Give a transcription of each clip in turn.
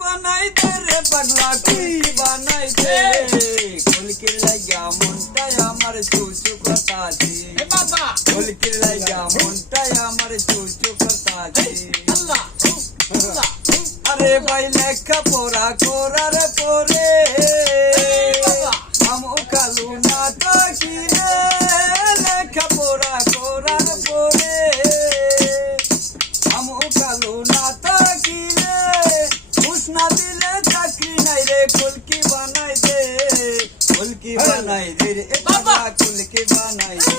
বানাই দে রে পাগলা কুলকি বানাই দে। কুলকি লাগা মনটাই আমার চুচু কথাছি এ বাবা। কুলকি লাগা মনটাই আমার চুচু কথাছি আল্লাহ আল্লাহ আরে ভাই লেখা পড়া করার পরে। আমু কালু না তাকিলে লেখা পড়া করার পরে। বানাই দে রে এ বাবা। পাগলা কুলকি বানাই দে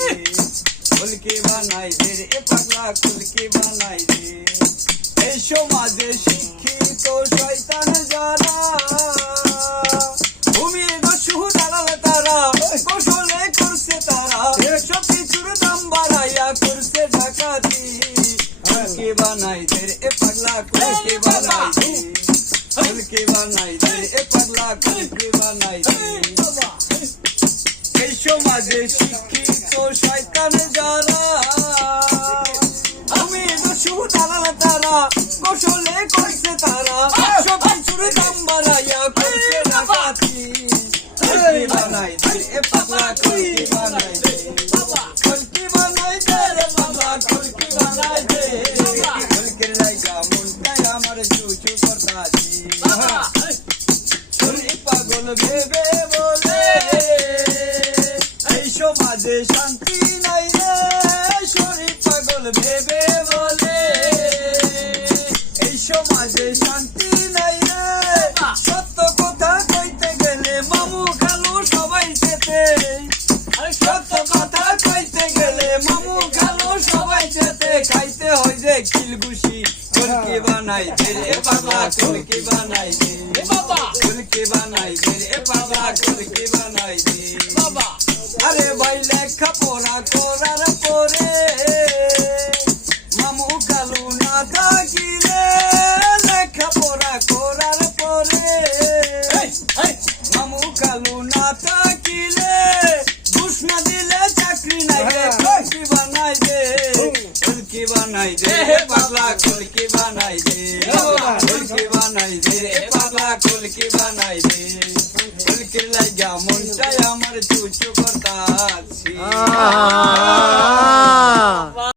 কুলকি বানাই দে রে এ পাগলা কুলকি বানাই দে এই সমাজে শিক্ষিত শয়তান যারা ভূমি দস্যু দালাল তারা কৌশলে করছে তারা সব কিছুর দাম বাড়াইয়া করছে ডাকাতি কুলকি বানাই দে রে এ পাগলা কুলকি বানাই দে কুলকি বানাই দে এ পাগলা কুলকি বানাই দে এই সমাজে শিক্ষিত শয়তান যারা আমি দস্যু দালাল তারা কৌশলে করছে তারা সবাই চুরে দাম বাড়াইয়া করছে ডাকাতি কলকি বানাই দে এ পাগলা কলকি বানাই দে কলকি বানাই দে রে বাবা কলকি পাগল ভেবে বলে এই সমাজে শান্তি নাই রে। পাগল ভেবে বলে এই সমাজে শান্তি নাই সত্য কথা কইতে গেলে মামু খালু সবাই যেতে সত্য কথা কইতে গেলে মামু খালু সবাই যেতে খাইতে হয় যে খিলগুশি। কলকি বানাই দে রে কলকি বানাই দে এ বাবা। বানাই দে রে কুলকি বানাই দে বাবা। আরে ভাই লেখা পড়া করার পরে মামু কালু না থাকিলে লেখা পড়া করার পরে মামু কালু না থাকিলে কুলকি বানাই দে রে পাগলা কুলকি বানাই দে কুলকি বানাই দে রে পাগলা কুলকি বানাই দে। কুলকি লাগা মনটাই আমার চুচু করতাছি